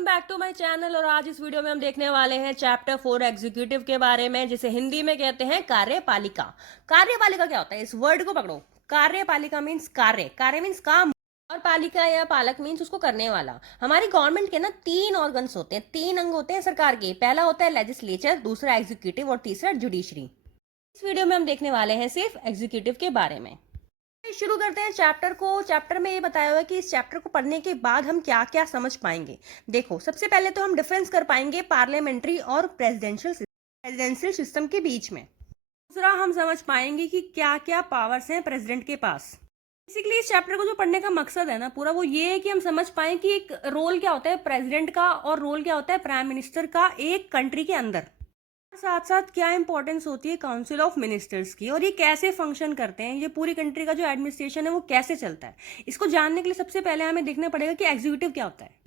Welcome back to my channel. और आज इस वीडियो में हम देखने वाले हैं चैप्टर 4 एग्जीक्यूटिव के बारे में, जिसे हिंदी में कहते हैं कार्यपालिका। कार्यपालिका क्या होता है, इस वर्ड को पकड़ो। कार्यपालिका मीन्स कार्य, कार्य मीन्स काम, और पालिका या पालक मीन्स उसको करने वाला। हमारी गवर्नमेंट के ना 3 ऑर्गन्स होते हैं, 3 अंग होते हैं सरकार के। पहला होता है लेजिस्लेचर, दूसरा एग्जीक्यूटिव और तीसरा जुडिशरी। इस वीडियो में हम देखने वाले हैं सिर्फ एग्जीक्यूटिव के बारे में। शुरू करते हैं चैप्टर को। चैप्टर में ये बताया हुआ है कि इस चैप्टर को पढ़ने के बाद हम क्या क्या समझ पाएंगे। देखो, सबसे पहले तो हम डिफरेंस कर पाएंगे पार्लियामेंट्री और प्रेसिडेंशियल सिस्टम के बीच में। दूसरा, हम समझ पाएंगे कि क्या क्या पावर्स हैं प्रेसिडेंट के पास। बेसिकली इस चैप्टर को जो पढ़ने का मकसद है ना पूरा, वो ये है कि हम समझ पाए कि एक रोल क्या होता है प्रेसिडेंट का और रोल क्या होता है प्राइम मिनिस्टर का एक कंट्री के अंदर। साथ साथ क्या इंपॉर्टेंस होती है काउंसिल ऑफ मिनिस्टर्स की, और ये कैसे फंक्शन करते हैं, ये पूरी कंट्री का जो एडमिनिस्ट्रेशन है वो कैसे चलता है। इसको जानने के लिए सबसे पहले हमें देखना पड़ेगा कि एग्जीक्यूटिव क्या होता है।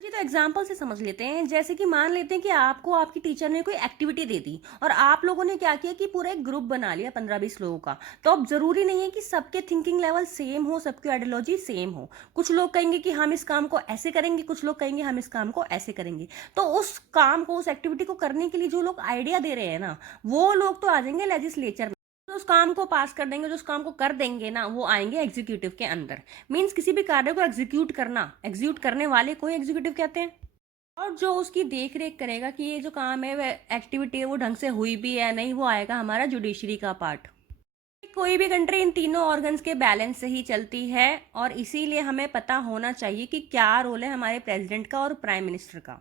जी, तो एग्जाम्पल से समझ लेते हैं। जैसे कि मान लेते हैं कि आपको आपकी टीचर ने कोई एक्टिविटी दे दी और आप लोगों ने क्या किया कि पूरा एक ग्रुप बना लिया 15-20 लोगों का। तो अब जरूरी नहीं है कि सबके थिंकिंग लेवल सेम हो, सबकी आइडियोलॉजी सेम हो। कुछ लोग कहेंगे कि हम इस काम को ऐसे करेंगे, कुछ लोग कहेंगे हम इस काम को ऐसे करेंगे। तो उस काम को, उस एक्टिविटी को करने के लिए जो लोग आइडिया दे रहे हैं ना, वो लोग तो आ जाएंगे लेजिस्लेचर में। तो उस काम को पास कर देंगे, जो उस काम को कर देंगे ना, वो आएंगे एग्जीक्यूटिव के अंदर। मीन्स किसी भी कार्य को एग्जीक्यूट करने वाले को एग्जीक्यूटिव कहते हैं। और जो उसकी देख रेख करेगा कि ये जो काम है, वह एक्टिविटी है, वो ढंग से हुई भी है नहीं, वो आएगा हमारा जुडिशरी का पार्ट। कोई भी कंट्री इन तीनों ऑर्गन्स के बैलेंस से ही चलती है, और इसीलिए हमें पता होना चाहिए कि क्या रोल है हमारे प्रेसिडेंट का और प्राइम मिनिस्टर का।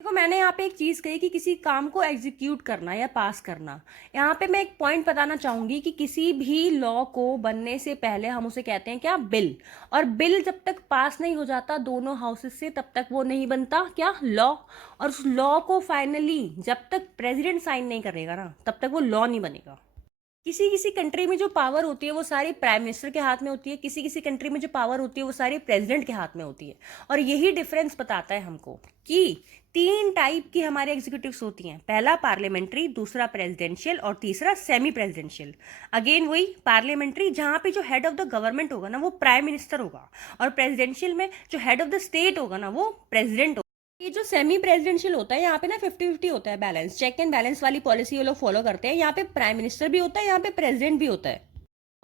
देखो, मैंने यहाँ पे एक चीज कही कि किसी काम को एग्जीक्यूट करना या पास करना। यहाँ पे मैं एक पॉइंट बताना चाहूंगी कि किसी भी लॉ को बनने से पहले हम उसे कहते हैं क्या, बिल। और बिल जब तक पास नहीं हो जाता दोनों हाउसेस से, तब तक वो नहीं बनता क्या, लॉ। और उस लॉ को फाइनली जब तक प्रेसिडेंट साइन नहीं करेगा ना, तब तक वो लॉ नहीं बनेगा। किसी किसी कंट्री में जो पावर होती है वो सारी प्राइम मिनिस्टर के हाथ में होती है, किसी किसी कंट्री में जो पावर होती है वो सारी प्रेसिडेंट के हाथ में होती है। और यही डिफरेंस बताता है हमको कि 3 टाइप की हमारे एग्जीक्यूटिव्स होती हैं। पहला पार्लियामेंट्री, दूसरा प्रेसिडेंशियल और तीसरा सेमी प्रेसिडेंशियल। अगेन वही पार्लियामेंट्री, जहां पे जो हेड ऑफ द गवर्नमेंट होगा ना वो प्राइम मिनिस्टर होगा, और प्रेसिडेंशियल में जो हेड ऑफ द स्टेट होगा ना वो प्रेसिडेंट होगा। ये जो सेमी प्रेसिडेंशियल होता है, यहाँ पे ना 50-50 होता है बैलेंस, चेक एंड बैलेंस वाली पॉलिसी ये लोग फॉलो करते हैं। यहाँ पे प्राइम मिनिस्टर भी होता है, यहाँ पे प्रेसिडेंट भी होता है।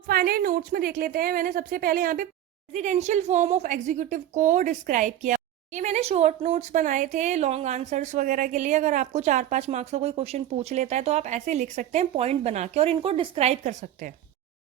फाइनली नोट्स में देख लेते हैं। मैंने सबसे पहले यहाँ पे प्रेसिडेंशियल फॉर्म ऑफ एग्जीक्यूटिव को डिस्क्राइब किया। ये मैंने शॉर्ट नोट्स बनाए थे लॉन्ग आंसर्स वगैरह के लिए। अगर आपको 4-5 मार्क्स का कोई क्वेश्चन पूछ लेता है तो आप ऐसे लिख सकते हैं पॉइंट बना के, और इनको डिस्क्राइब कर सकते हैं।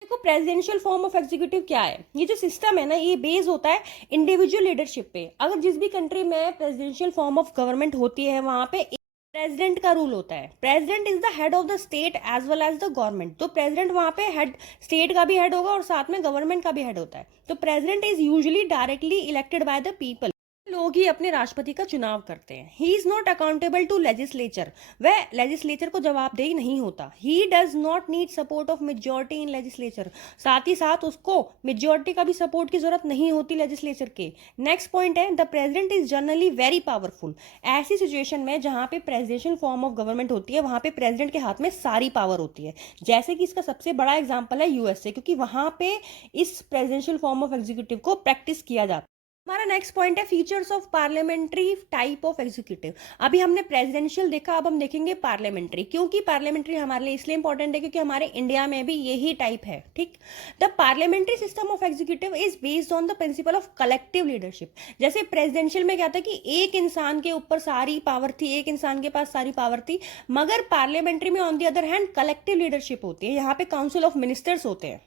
देखो, प्रेसिडेंशियल फॉर्म ऑफ एग्जीक्यूटिव क्या है। ये जो सिस्टम है ना, ये बेस होता है इंडिविजुअल लीडरशिप पे। अगर जिस भी कंट्री में प्रेसिडेंशियल फॉर्म ऑफ गवर्नमेंट होती है, वहां पे प्रेसिडेंट का रूल होता है। President is the head of the state as well as the government. तो प्रेसिडेंट वहां पे हेड, स्टेट का भी हेड होगा और साथ में गवर्नमेंट का भी हेड होता है। तो president is usually directly elected by the people. लोग ही अपने राष्ट्रपति का चुनाव करते हैं। He is not accountable to legislature. वह लेजिस्लेचर को जवाबदेही नहीं होता। He does not need support of majority in legislature. साथ ही साथ उसको मेजोरिटी का भी सपोर्ट की जरूरत नहीं होती लेजिस्लेचर के। नेक्स्ट पॉइंट है, the president is generally very powerful. ऐसी सिचुएशन में जहां पे प्रेसिडेंशियल फॉर्म ऑफ गवर्नमेंट होती है, वहां पे प्रेसिडेंट के हाथ में सारी पावर होती है। जैसे कि इसका सबसे बड़ा एग्जाम्पल है यूएसए, क्योंकि वहां पे इस प्रेसिडेंशियल फॉर्म ऑफ एग्जीक्यूटिव को प्रैक्टिस किया जाता है। हमारा नेक्स्ट पॉइंट है features of parliamentary type of executive. अभी हमने प्रेसिडेंशियल देखा, अब हम देखेंगे पार्लियामेंट्री। क्योंकि पार्लियामेंट्री हमारे लिए इसलिए इंपॉर्टेंट है क्योंकि हमारे इंडिया में भी यही टाइप है। ठीक, the parliamentary system of executive is based on the principle of collective leadership. जैसे प्रेसिडेंशियल में क्या था कि एक इंसान के ऊपर सारी पावर थी, एक इंसान के पास सारी पावर थी। मगर पार्लियामेंट्री में on the other hand collective leadership होती है। यहाँ पे काउंसिल ऑफ मिनिस्टर्स होते हैं।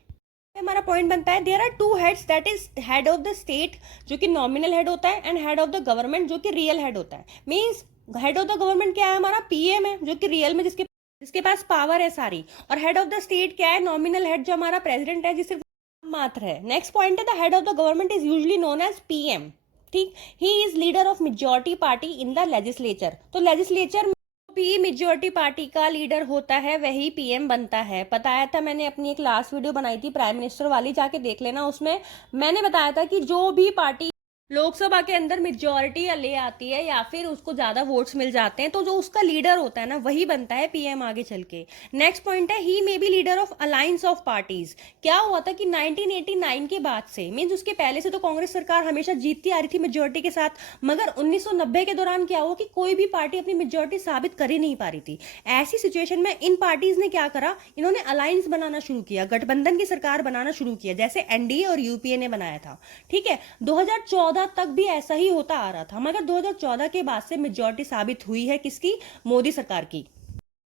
हमारा पॉइंट बनता है, there are 2 heads, that is head of the state जो कि नॉमिनल हेड होता है, and head of the government जो कि रियल हेड होता है। Means head of the government क्या है, हमारा पीएम है, जो कि रियल में जिसके जिसके पास पावर है सारी। और हेड ऑफ द स्टेट क्या है, नॉमिनल हेड जो हमारा प्रेसिडेंट है, जिससे मात्र है। नेक्स्ट पॉइंट है, the head of the government is usually known as PM. ठीक, he is leader of majority party in the legislature. तो लेजिस्लेचर भी मेजोरिटी पार्टी का लीडर होता है, वही पीएम बनता है। बताया था मैंने, अपनी एक लास्ट वीडियो बनाई थी प्राइम मिनिस्टर वाली, जाके देख लेना। उसमें मैंने बताया था कि जो भी पार्टी लोकसभा के अंदर मेजोरिटी ले आती है या फिर उसको ज्यादा वोट्स मिल जाते हैं तो जो उसका लीडर होता है ना वही बनता है पीएम आगे चल के। नेक्स्ट पॉइंट है he may be leader of alliance of parties. क्या हुआ था कि 1989 के बाद से मीन्स उसके पहले से तो कांग्रेस सरकार हमेशा जीतती आ रही थी मेजोरिटी के साथ, मगर 1990 के दौरान क्या हुआ कि कोई भी पार्टी अपनी मेजोरिटी साबित कर ही नहीं पा रही थी। ऐसी सिचुएशन में इन पार्टीज ने क्या करा, इन्होंने अलायंस बनाना शुरू किया, गठबंधन की सरकार बनाना शुरू किया, जैसे एनडीए और यूपीए ने बनाया था। ठीक है, 2014 तक भी ऐसा ही होता आ रहा था, मगर 2014 के बाद से मेजोरिटी साबित हुई है किसकी, मोदी सरकार की।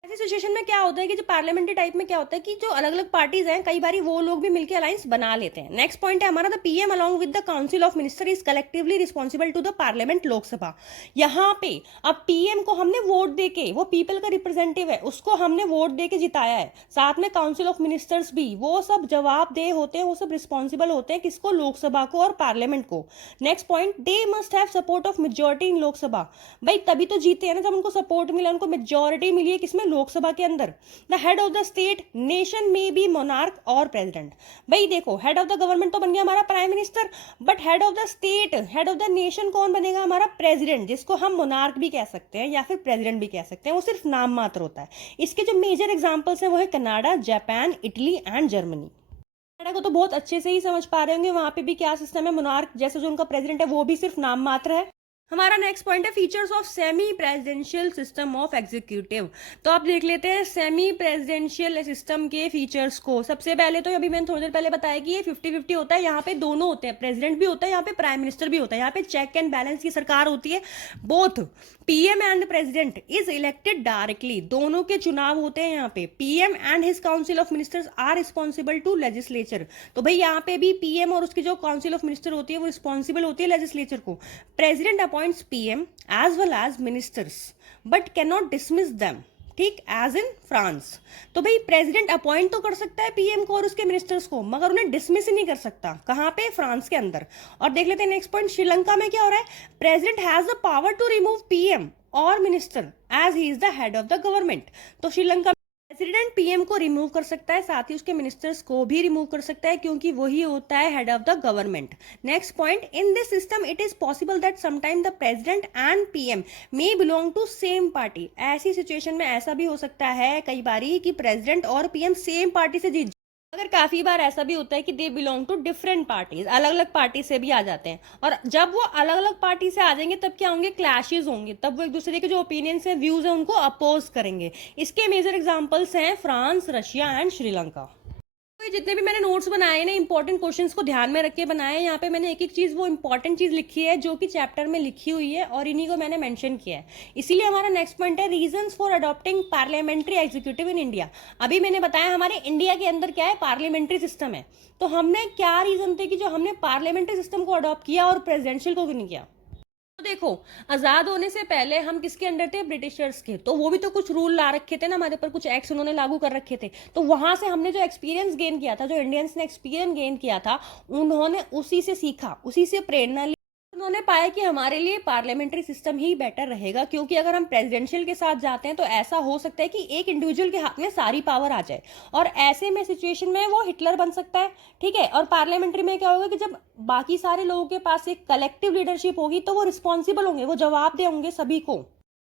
ऐसी सिचुएशन में क्या होता है कि जो पार्लियामेंट्री टाइप में क्या होता है कि जो अलग अलग पार्टीज हैं कई बार वो लोग भी मिलकर अलायंस बना लेते हैं। नेक्स्ट पॉइंट है हमारा the PM along with the council of minister is collectively responsible to the parliament Lok Sabha. यहाँ पे अब पीएम को हमने वोट देके, वो पीपल का रिप्रेजेंटेटिव है, उसको हमने वोट देके जिताया है, साथ में काउंसिल ऑफ मिनिस्टर्स भी, वो सब जवाबदेह होते हैं, वो सब रिस्पॉन्सिबल होते हैं किसको, लोकसभा को और पार्लियामेंट को। Next point they must have support of majority इन लोकसभा। भाई तभी तो जीते हैं ना जब उनको सपोर्ट मिला, उनको मेजोरिटी मिली है किसमें, लोकसभा के अंदर। The head of the state nation में बी मोनार्क और प्रेसिडेंट। भाई देखो हेड ऑफ द गवर्नमेंट तो बन गया हमारा prime minister, but head of the state, head of the nation कौन बनेगा, हमारा प्रेसिडेंट, जिसको हम मोनार्क भी कह सकते हैं या फिर प्रेसिडेंट भी कह सकते हैं, वो सिर्फ नाम मात्र होता है। इसके जो मेजर एग्जांपल्स हैं वो है Canada, Japan, Italy and Germany. Canada को तो बहुत अच्छे से ही समझ पा रहे होंगे, वहां पे भी क्या सिस्टम है, मोनार्क जैसे जो उनका प्रेसिडेंट है वो भी सिर्फ नाम मात्र है। हमारा नेक्स्ट पॉइंट है features of semi presidential system of executive. तो आप देख लेते हैं सेमी प्रेसिडेंशियल सिस्टम के फीचर्स को। सबसे पहले तो अभी मैंने थोड़ी देर पहले बताया कि ये 50-50 होता है, यहाँ पे दोनों होते हैं, प्रेसिडेंट भी होता है, यहाँ पे प्राइम मिनिस्टर भी होता है, यहाँ पे चेक एंड बैलेंस की सरकार होती है। Both PM and president is elected directly, दोनों के चुनाव होते हैं यहाँ पे। PM and his council of ministers are responsible to legislature. तो भाई यहाँ पे भी पीएम और उसकी जो काउंसिल ऑफ मिनिस्टर होती है वो रिस्पॉन्सिबल होती है लेजिस्लेचर को। President appoints PM as well as ministers but can not dismiss them, ठीक, एज इन फ्रांस। तो भाई प्रेसिडेंट अपॉइंट तो कर सकता है पीएम को और उसके मिनिस्टर्स को, मगर उन्हें डिसमिस ही नहीं कर सकता। कहां पे, फ्रांस के अंदर। और देख लेते हैं नेक्स्ट पॉइंट, श्रीलंका में क्या हो रहा है, president has the power to remove PM और minister as he is the head of the government. तो श्रीलंका प्रेसिडेंट पीएम को रिमूव कर सकता है, साथ ही उसके मिनिस्टर्स को भी रिमूव कर सकता है, क्योंकि वही होता है head of the government. Next point, in this system it is possible that sometime the president and PM may belong to same party. ऐसी सिचुएशन में ऐसा भी हो सकता है कई बारी कि प्रेसिडेंट और पीएम सेम पार्टी से जीत, अगर काफी बार ऐसा भी होता है कि they belong to different parties, अलग अलग पार्टी से भी आ जाते हैं। और जब वो अलग अलग पार्टी से आ जाएंगे तब क्या होंगे, क्लैशेस होंगे, तब वो एक दूसरे के जो ओपिनियंस है, व्यूज है, उनको अपोज करेंगे। इसके मेजर एग्जांपल्स हैं फ्रांस, रशिया एंड श्रीलंका। तो जितने भी मैंने नोट्स बनाए ना, इंपॉर्टेंट क्वेश्चंस को ध्यान में रख के बनाए हैं। यहाँ पे मैंने एक एक चीज, वो इंपॉर्टेंट चीज लिखी है जो कि चैप्टर में लिखी हुई है और इन्हीं को मैंने मेंशन किया है। इसीलिए हमारा नेक्स्ट पॉइंट है reasons for adopting parliamentary executive in India. अभी मैंने बताया हमारे इंडिया के अंदर क्या है, पार्लियामेंट्री सिस्टम है। तो हमने क्या रीजन थे कि जो हमने पार्लियामेंट्री सिस्टम को अडॉप्ट किया और प्रेसिडेंशियल को क्यों नहीं किया। तो देखो, आजाद होने से पहले हम किसके अंडर थे, ब्रिटिशर्स के। तो वो भी तो कुछ रूल ला रखे थे ना हमारे ऊपर, कुछ एक्ट्स उन्होंने लागू कर रखे थे। तो वहां से हमने जो एक्सपीरियंस गेन किया था, जो इंडियंस ने एक्सपीरियंस गेन किया था, उन्होंने उसी से सीखा, उसी से प्रेरणा ली। उन्होंने पाया कि हमारे लिए पार्लियामेंट्री सिस्टम ही बेटर रहेगा, क्योंकि अगर हम प्रेसिडेंशियल के साथ जाते हैं तो ऐसा हो सकता है कि एक इंडिविजुअल के हाथ में सारी पावर आ जाए, और ऐसे में सिचुएशन में वो हिटलर बन सकता है। ठीक है, और पार्लियामेंट्री में क्या होगा कि जब बाकी सारे लोगों के पास एक कलेक्टिव लीडरशिप होगी तो वो रिस्पॉन्सिबल होंगे, वो जवाबदेह होंगे सभी को।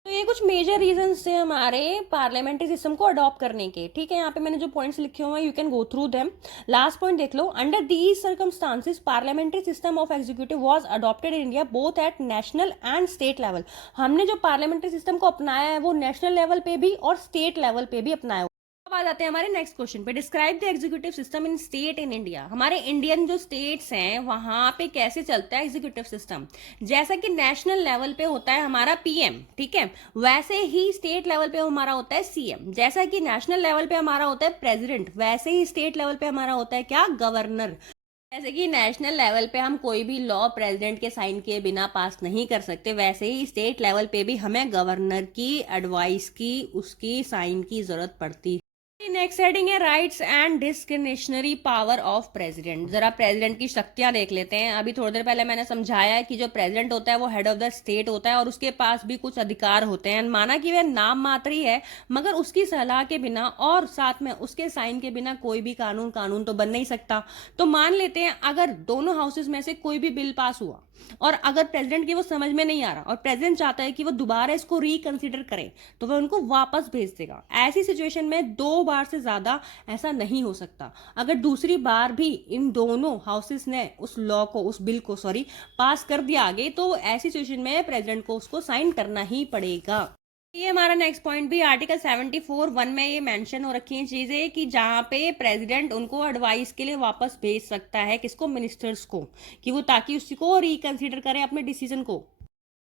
तो ये कुछ मेजर रीजंस थे हमारे पार्लियामेंट्री सिस्टम को अडॉप्ट करने के। ठीक है, यहाँ पे मैंने जो पॉइंट्स लिखे हुए हैं, you can go through them. Last point देख लो, under these circumstances parliamentary system of executive was adopted in India both at national and state level. हमने जो पार्लियामेंट्री सिस्टम को अपनाया है वो नेशनल लेवल पे भी और स्टेट लेवल पे भी अपनाया। अब आ जाते हैं हमारे नेक्स्ट क्वेश्चन पे, describe the executive system in state in India. हमारे इंडियन जो स्टेट्स हैं वहां पे कैसे चलता है एग्जीक्यूटिव सिस्टम। जैसा कि नेशनल लेवल पे होता है हमारा पीएम, ठीक है, वैसे ही स्टेट लेवल पे हमारा होता है सीएम। जैसा कि नेशनल लेवल पे हमारा होता है प्रेसिडेंट, वैसे ही स्टेट लेवल पे हमारा होता है क्या, गवर्नर। जैसे कि नेशनल लेवल पे हम कोई भी लॉ प्रेसिडेंट के साइन किए बिना पास नहीं कर सकते, वैसे ही स्टेट लेवल पे भी हमें गवर्नर की एडवाइस की, उसकी साइन की जरूरत पड़ती है। नेक्स्ट हेडिंग है rights and discretionary power of president. जरा प्रेसिडेंट की शक्तियां देख लेते हैं। अभी थोड़ी देर पहले मैंने समझाया है कि जो प्रेसिडेंट होता है वो हेड ऑफ द स्टेट होता है और उसके पास भी कुछ अधिकार होते हैं। माना कि वह नाम मात्र ही है, मगर उसकी सलाह के बिना और साथ में उसके साइन के बिना कोई भी कानून तो बन नहीं सकता। तो मान लेते हैं अगर दोनों हाउसेस में से कोई भी बिल पास हुआ, और अगर प्रेसिडेंट की वो समझ में नहीं आ रहा और प्रेसिडेंट चाहता है कि वो दोबारा इसको रिकंसिडर करें, तो वह उनको वापस भेज देगा। ऐसी सिचुएशन में 2 बार से ज्यादा ऐसा नहीं हो सकता। अगर दूसरी बार भी इन दोनों हाउसेस ने उस लॉ को, उस बिल को सॉरी, पास कर दिया आगे, तो ऐसी सिचुएशन में प्रेसिडेंट को उसको साइन करना ही पड़ेगा। ये हमारा नेक्स्ट पॉइंट भी आर्टिकल 74(1) में ये मेंशन हो रखी है चीजें कि जहां पे प्रेसिडेंट उनको एडवाइस के लिए वापस भेज सकता है, किसको, मिनिस्टर्स को, कि वो ताकि उसको रिकंसीडर करें अपने डिसीजन को।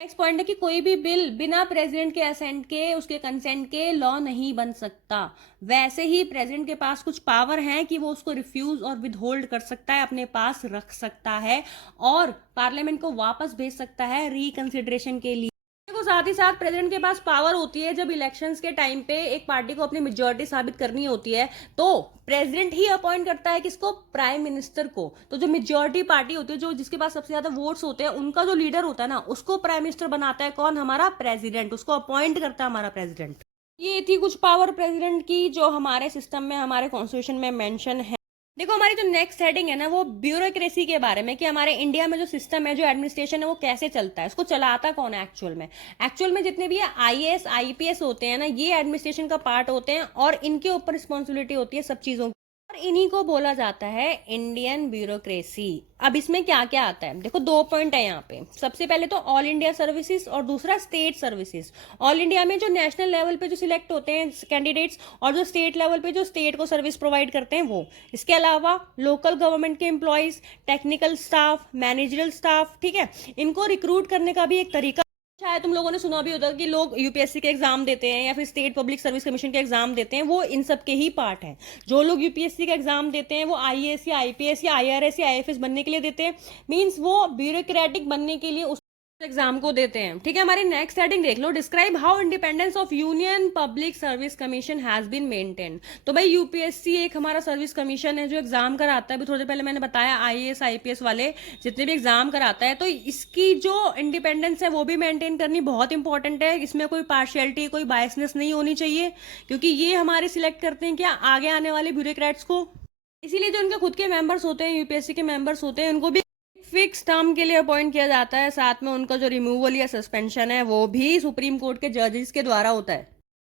नेक्स्ट पॉइंट है कि कोई भी बिल बिना प्रेसिडेंट के असेंट के, उसके कंसेंट के लॉ नहीं बन सकता। वैसे ही प्रेसिडेंट के पास कुछ पावर है कि वो उसको रिफ्यूज और विदहोल्ड कर सकता है, अपने पास रख सकता है और पार्लियामेंट को वापस भेज सकता है रिकंसिडरेशन के लिए। देखो, साथ ही साथ प्रेसिडेंट के पास पावर होती है जब इलेक्शंस के टाइम पे एक पार्टी को अपनी मेजोरिटी साबित करनी होती है, तो प्रेसिडेंट ही अपॉइंट करता है किसको, प्राइम मिनिस्टर को। तो जो मेजोरिटी पार्टी होती है, जो जिसके पास सबसे ज्यादा वोट्स होते हैं, उनका जो लीडर होता है ना, उसको प्राइम मिनिस्टर बनाता है कौन, हमारा प्रेसिडेंट, उसको अपॉइंट करता है हमारा प्रेसिडेंट। ये थी कुछ पावर प्रेसिडेंट की जो हमारे सिस्टम में, हमारे कॉन्स्टिट्यूशन में मेंशन है। देखो, हमारी जो नेक्स्ट हेडिंग है ना, वो ब्यूरोक्रेसी के बारे में, कि हमारे इंडिया में जो सिस्टम है, जो एडमिनिस्ट्रेशन है, वो कैसे चलता है, उसको चलाता कौन है एक्चुअल में जितने भी आईएएस आईपीएस होते हैं ना, ये एडमिनिस्ट्रेशन का पार्ट होते हैं और इनके ऊपर रिस्पॉन्सिबिलिटी होती है सब चीजों की, और इन्हीं को बोला जाता है इंडियन ब्यूरोक्रेसी। अब इसमें क्या क्या आता है, देखो 2 पॉइंट है यहाँ पे। सबसे पहले तो ऑल इंडिया सर्विसेज और दूसरा स्टेट सर्विसेज। ऑल इंडिया में जो नेशनल लेवल पे जो सिलेक्ट होते हैं कैंडिडेट्स, और जो स्टेट लेवल पे जो स्टेट को सर्विस प्रोवाइड करते हैं वो। इसके अलावा लोकल गवर्नमेंट के employees, technical staff, managerial staff, ठीक है, इनको रिक्रूट करने का भी एक तरीका। शायद तुम लोगों ने सुना भी होगा कि लोग यूपीएससी के एग्जाम देते हैं या फिर स्टेट पब्लिक सर्विस कमीशन के एग्जाम देते हैं, वो इन सब के ही पार्ट हैं। जो लोग यूपीएससी का एग्जाम देते हैं वो आईएएस या आईपीएस या आईआरएस या आईएफएस बनने के लिए देते हैं, मींस वो ब्यूरोक्रेटिक बनने के लिए उस एग्जाम को देते हैं। ठीक है, हमारी नेक्स्ट हेडिंग देख लो, describe how independence of Union Public Service Commission has been maintain. तो भाई यूपीएससी एक हमारा सर्विस कमीशन है जो एग्जाम कराता है। अभी थोड़ी देर पहले मैंने बताया आईएएस आईपीएस वाले जितने भी एग्जाम कराता है, तो इसकी जो इंडिपेंडेंस है वो भी मेंटेन करनी बहुत इंपॉर्टेंट है। इसमें कोई पार्शियलिटी, कोई बायसनेस नहीं होनी चाहिए, क्योंकि ये हमारे सिलेक्ट करते हैं क्या, आगे आने वाले ब्यूरोक्रेट्स को। इसीलिए जो उनके खुद के मेंबर्स होते हैं, यूपीएससी के मेंबर्स होते हैं, उनको भी फिक्स टर्म के लिए अपॉइंट किया जाता है। साथ में उनका जो रिमूवल या सस्पेंशन है वो भी सुप्रीम कोर्ट के जजेस के द्वारा होता है।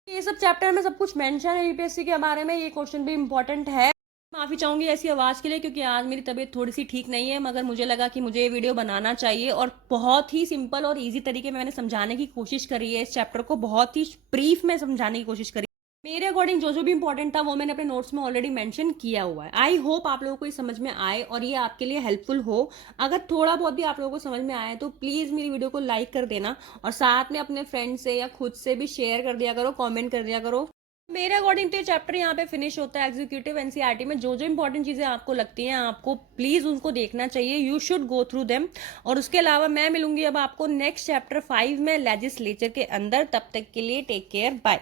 ये सब चैप्टर में सब कुछ मेंशन है यूपीएससी के बारे में। ये क्वेश्चन भी इंपॉर्टेंट है। माफी चाहूंगी ऐसी आवाज के लिए, क्योंकि आज मेरी तबीयत थोड़ी सी ठीक नहीं है, मगर मुझे लगा कि मुझे ये वीडियो बनाना चाहिए और बहुत ही सिंपल और इजी तरीके में मैंने समझाने की कोशिश करी है। इस चैप्टर को बहुत ही ब्रीफ में समझाने की कोशिश करी। मेरे अकॉर्डिंग जो जो भी इंपॉर्टेंट था वो मैंने अपने नोट्स में ऑलरेडी मेंशन किया हुआ है। आई होप आप लोगों को ये समझ में आए और ये आपके लिए हेल्पफुल हो। अगर थोड़ा बहुत भी आप लोगों को समझ में आए तो प्लीज मेरी वीडियो को लाइक कर देना और साथ में अपने फ्रेंड से या खुद से भी शेयर कर दिया करो, कमेंट कर दिया करो। मेरे अकॉर्डिंग तो ये चैप्टर यहाँ पे फिनिश होता है। एग्जीक्यूटिव एनसीईआरटी में जो जो इंपॉर्टेंट चीजें आपको लगती हैं, आपको प्लीज उनको देखना चाहिए। You should go through them. और उसके अलावा मैं मिलूंगी अब आपको नेक्स्ट चैप्टर 5 में लेजिस्लेचर के अंदर। तब तक के लिए टेक केयर, बाय।